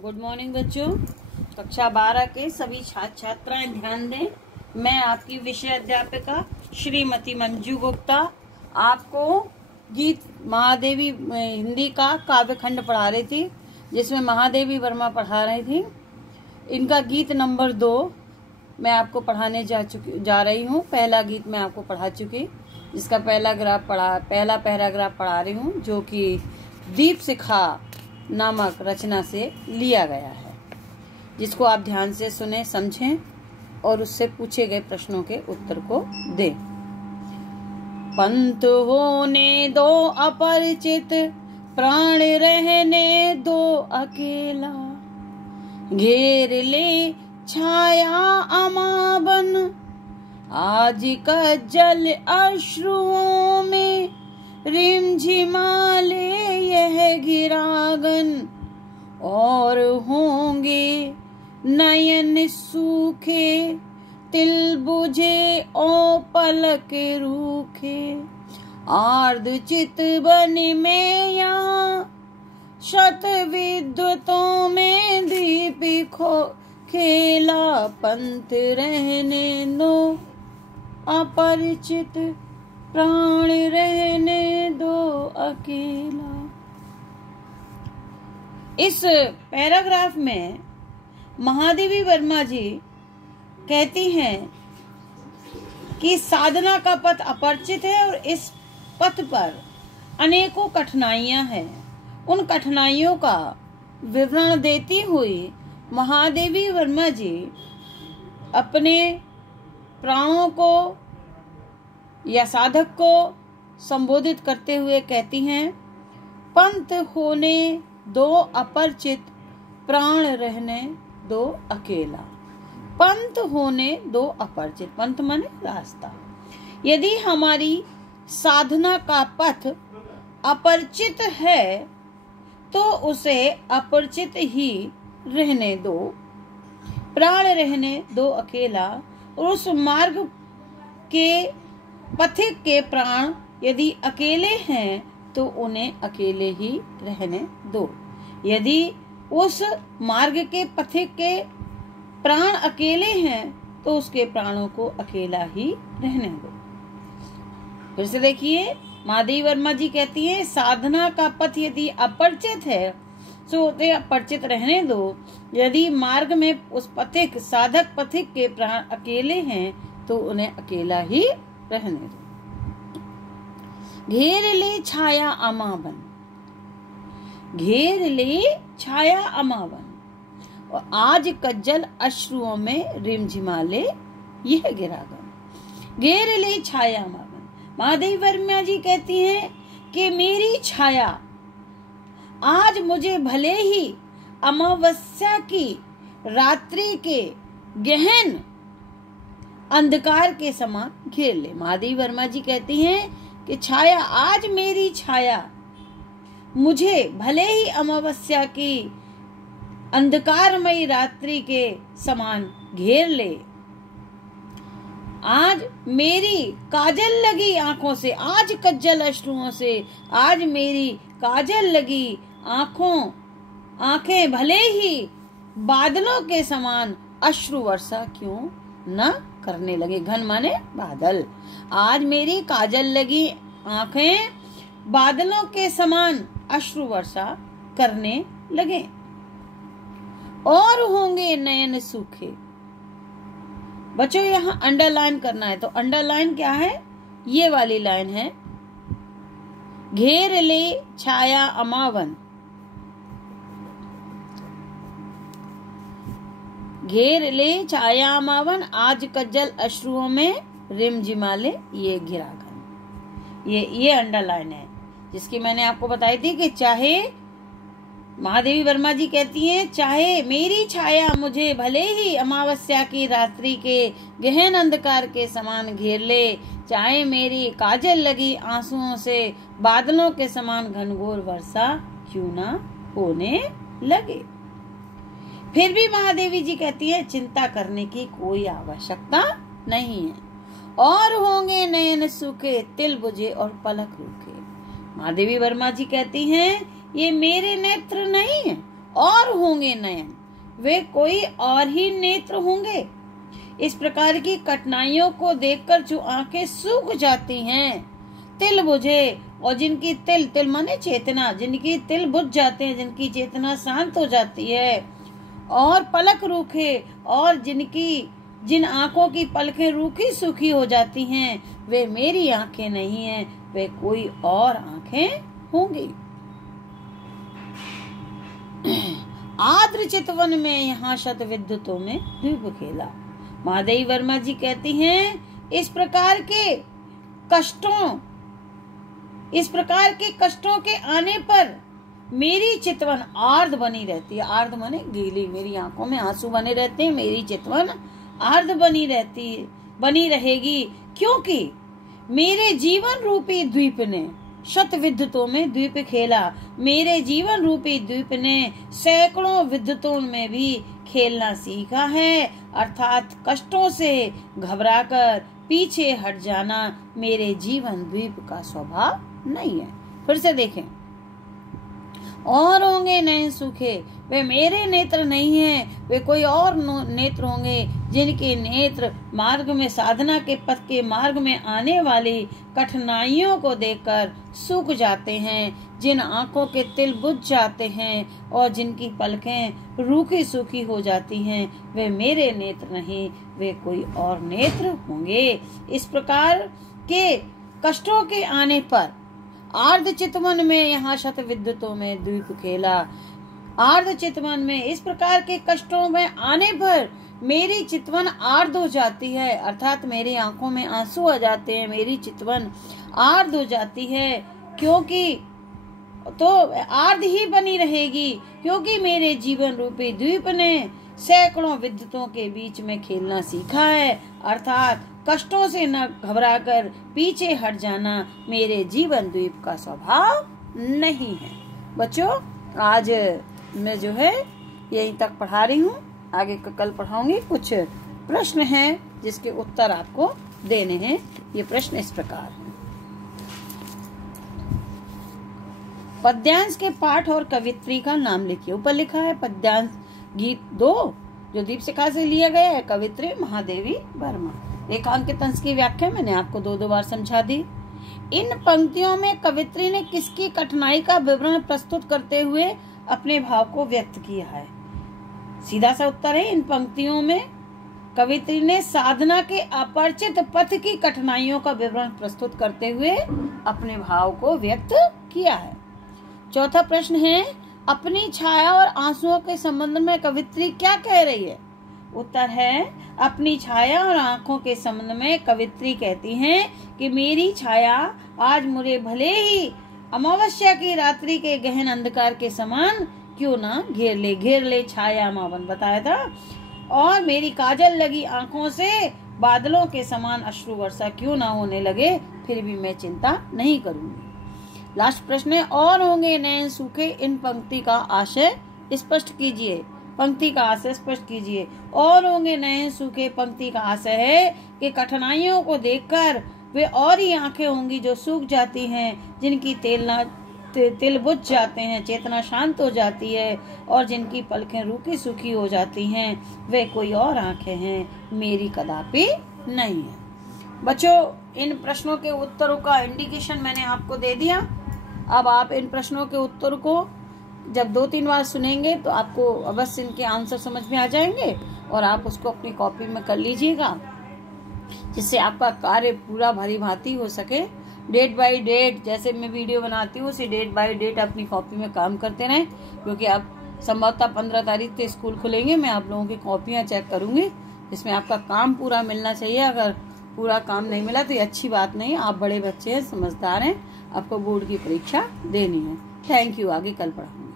Good morning बच्चों। कक्षा 12 के सभी छात्र छात्राएं ध्यान दें। मैं आपकी विषय अध्यापिका श्रीमती मंजू गुप्ता आपको गीत महादेवी हिंदी का काव्य खंड पढ़ा रही थी, जिसमें महादेवी वर्मा पढ़ा रही थी। इनका गीत नंबर 2 मैं आपको पढ़ाने जा रही हूँ। पहला गीत मैं आपको पढ़ा चुकी, जिसका पहला पैराग्राफ पढ़ा रही हूँ, जो कि दीप शिखा नामक रचना से लिया गया है, जिसको आप ध्यान से सुने, समझें और उससे पूछे गए प्रश्नों के उत्तर को दें। पंथ होने दो अपरिचित, प्राण रहने दो अकेला, घेर ले छाया अमावन, आज का जल अश्रुओं में रिमझिमाले यह घिरागन, और होंगे नयन सूखे, तिल बुझे ओ पलक रूखे, आर्द चित बन में यहाँ शत विद्युतों में दीप खेला, पंथ रहने दो अपरिचित, प्राण रहने दो अकेला। इस पैराग्राफ में महादेवी वर्मा जी कहती हैं कि साधना का पथ अपरिचित है और इस पथ पर अनेकों कठिनाइयां हैं। उन कठिनाइयों का विवरण देती हुई महादेवी वर्मा जी अपने प्राणों को या साधक को संबोधित करते हुए कहती हैं, पंथ होने दो अपरिचित, प्राण रहने दो अकेला। पंथ होने दो अपरिचित, पंथ माने रास्ता। यदि हमारी साधना का पथ अपरिचित है तो उसे अपरिचित ही रहने दो, प्राण रहने दो अकेला। और उस मार्ग के पथिक के प्राण यदि अकेले हैं तो उन्हें अकेले ही रहने दो। यदि उस मार्ग के पथिक के प्राण अकेले हैं तो उसके प्राणों को अकेला ही रहने दो। फिर से देखिए, महादेवी वर्मा जी कहती है, साधना का पथ यदि अपरिचित है तो उसे अपरिचित रहने दो। यदि मार्ग में उस पथिक साधक पथिक के प्राण अकेले हैं तो उन्हें अकेला ही रहने दो। घेर ले छाया अमावन, घेर ले छाया अमावन, और आज कज्जल अश्रुओं में रिमझिमाले यह गिरागन। घेर ले छाया अमावन। महादेवी वर्मा जी कहती हैं कि मेरी छाया आज मुझे भले ही अमावस्या की रात्रि के गहन अंधकार के समान घेर ले। महादेवी वर्मा जी कहती हैं कि छाया, आज मेरी छाया मुझे भले ही अमावस्या की अंधकारमयी रात्रि के समान घेर ले। आज मेरी काजल लगी आंखों से, आज कज्जल अश्रुओं से, आज मेरी काजल लगी आंखें भले ही बादलों के समान अश्रु वर्षा क्यों न करने लगे। घन माने बादल। आज मेरी काजल लगी आंखें बादलों के समान अश्रु वर्षा करने लगे, और होंगे नयन सूखे। बच्चों, यहाँ अंडरलाइन करना है, तो अंडरलाइन क्या है? ये वाली लाइन है, घेर ले छाया अमावन, घेर ले छाया अमावन, आज कज्जल अश्रुओं में रिमझिमाले ये घिरागन। ये अंडरलाइन है, जिसकी मैंने आपको बताई थी कि चाहे महादेवी वर्मा जी कहती हैं, चाहे मेरी छाया मुझे भले ही अमावस्या की रात्रि के गहन अंधकार के समान घेर ले, चाहे मेरी काजल लगी आंसुओं से बादलों के समान घनघोर वर्षा क्यों ना होने लगे। फिर भी महादेवी जी कहती है, चिंता करने की कोई आवश्यकता नहीं है, और होंगे नयन सूखे, तिल बुझे और पलक रूखे। महादेवी वर्मा जी कहती हैं, ये मेरे नेत्र नहीं है, और होंगे नयन, वे कोई और ही नेत्र होंगे। इस प्रकार की कठिनाइयों को देखकर जो आंखें सूख जाती हैं, तिल बुझे, और जिनकी तिल माने चेतना, जिनकी तिल बुझ जाते हैं, जिनकी चेतना शांत हो जाती है, और पलक रूखे, और जिन आंखों की पलकें रूखी सूखी हो जाती हैं, वे मेरी आंखें नहीं हैं, वे कोई और आंखें होंगी। आर्द्र चितवन में यहाँ शत विद्युतों में द्वीप खेला। महादेवी वर्मा जी कहती हैं, इस प्रकार के कष्टों के आने पर मेरी चितवन आर्द्र बनी रहती है। आर्द्र माने गीली, मेरी आंखों में आंसू बने रहते हैं, मेरी चितवन आर्द्र बनी रहेगी, क्योंकि मेरे जीवन रूपी द्वीप ने शत विद्युतों में द्वीप खेला। मेरे जीवन रूपी द्वीप ने सैकड़ों विद्युतों में भी खेलना सीखा है, अर्थात कष्टों से घबराकर पीछे हट जाना मेरे जीवन द्वीप का स्वभाव नहीं है। फिर से देखें, और होंगे नयन सूखे, वे मेरे नेत्र नहीं हैं, वे कोई और नेत्र होंगे, जिनके नेत्र मार्ग में, साधना के पथ के मार्ग में आने वाली कठिनाइयों को देखकर सूख जाते हैं, जिन आंखों के तिल बुझ जाते हैं और जिनकी पलकें रूखी सूखी हो जाती हैं, वे मेरे नेत्र नहीं, वे कोई और नेत्र होंगे। इस प्रकार के कष्टों के आने पर आर्द्र चितवन में यहाँ शत विद्युतों में द्वीप खेला। आर्द्र चितवन में इस प्रकार के कष्टों में आने पर मेरी चितवन आर्द्र हो जाती है, अर्थात मेरी आंखों में आंसू आ जाते हैं, मेरी चितवन आर्द्र हो जाती है, क्योंकि तो आर्द्र ही बनी रहेगी, क्योंकि मेरे जीवन रूपी द्वीप ने सैकड़ों विद्युतों के बीच में खेलना सीखा है, अर्थात कष्टों से न घबराकर पीछे हट जाना मेरे जीवन द्वीप का स्वभाव नहीं है। बच्चों, आज मैं जो है यहीं तक पढ़ा रही हूँ, आगे कल पढ़ाऊंगी। कुछ प्रश्न हैं जिसके उत्तर आपको देने हैं। ये प्रश्न इस प्रकार हैं। पद्यांश के पाठ और कवित्री का नाम लिखिए। ऊपर लिखा है पद्यांश गीत 2 जो दीपशिखा से लिया गया है, कवित्री महादेवी वर्मा। रेखांकित अंश की व्याख्या मैंने आपको 2 बार समझा दी। इन पंक्तियों में कवित्री ने किसकी कठिनाई का विवरण प्रस्तुत करते हुए अपने भाव को व्यक्त किया है? सीधा सा उत्तर है, इन पंक्तियों में कवित्री ने साधना के अपरिचित पथ की कठिनाइयों का विवरण प्रस्तुत करते हुए अपने भाव को व्यक्त किया है। चौथा प्रश्न है, अपनी छाया और आंसुओं के संबंध में कवित्री क्या कह रही है? उत्तर है, अपनी छाया और आंखों के संबंध में कवित्री कहती हैं कि मेरी छाया आज मुझे भले ही अमावस्या की रात्रि के गहन अंधकार के समान क्यों ना घेर ले छाया मावन बताया था, और मेरी काजल लगी आंखों से बादलों के समान अश्रु वर्षा क्यों ना होने लगे, फिर भी मैं चिंता नहीं करूंगी। लास्ट प्रश्न है, और होंगे नयन सूखे, इन पंक्ति का आशय स्पष्ट कीजिए। पंक्ति का आशय स्पष्ट कीजिए। और होंगे नयन सूखे पंक्ति का आशय है कि कठिनाइयों को देखकर वे और ही आंखें होंगी जो सूख जाती हैं, जिनकी तिल बुझ जाते हैं, चेतना शांत हो जाती है, और जिनकी पलकें रूखी सूखी हो जाती हैं, वे कोई और आंखें हैं, मेरी कदापि नहीं है। बच्चों, इन प्रश्नों के उत्तरों का इंडिकेशन मैंने आपको दे दिया। अब आप इन प्रश्नों के उत्तर को जब 2-3 बार सुनेंगे तो आपको अवश्य इनके आंसर समझ में आ जाएंगे, और आप उसको अपनी कॉपी में कर लीजिएगा, जिससे आपका कार्य पूरा भली भांति हो सके। डेट बाय डेट जैसे मैं वीडियो बनाती हूँ, उसी डेट बाय डेट अपनी कॉपी में काम करते रहें, क्योंकि आप संभवतः 15 तारीख से स्कूल खुलेंगे। मैं आप लोगों की कॉपियाँ चेक करूंगी, जिसमें आपका काम पूरा मिलना चाहिए। अगर पूरा काम नहीं मिला तो ये अच्छी बात नहीं। आप बड़े बच्चे हैं, समझदार हैं, आपको बोर्ड की परीक्षा देनी है। Thank you. आगे कल पढ़ाऊंगी।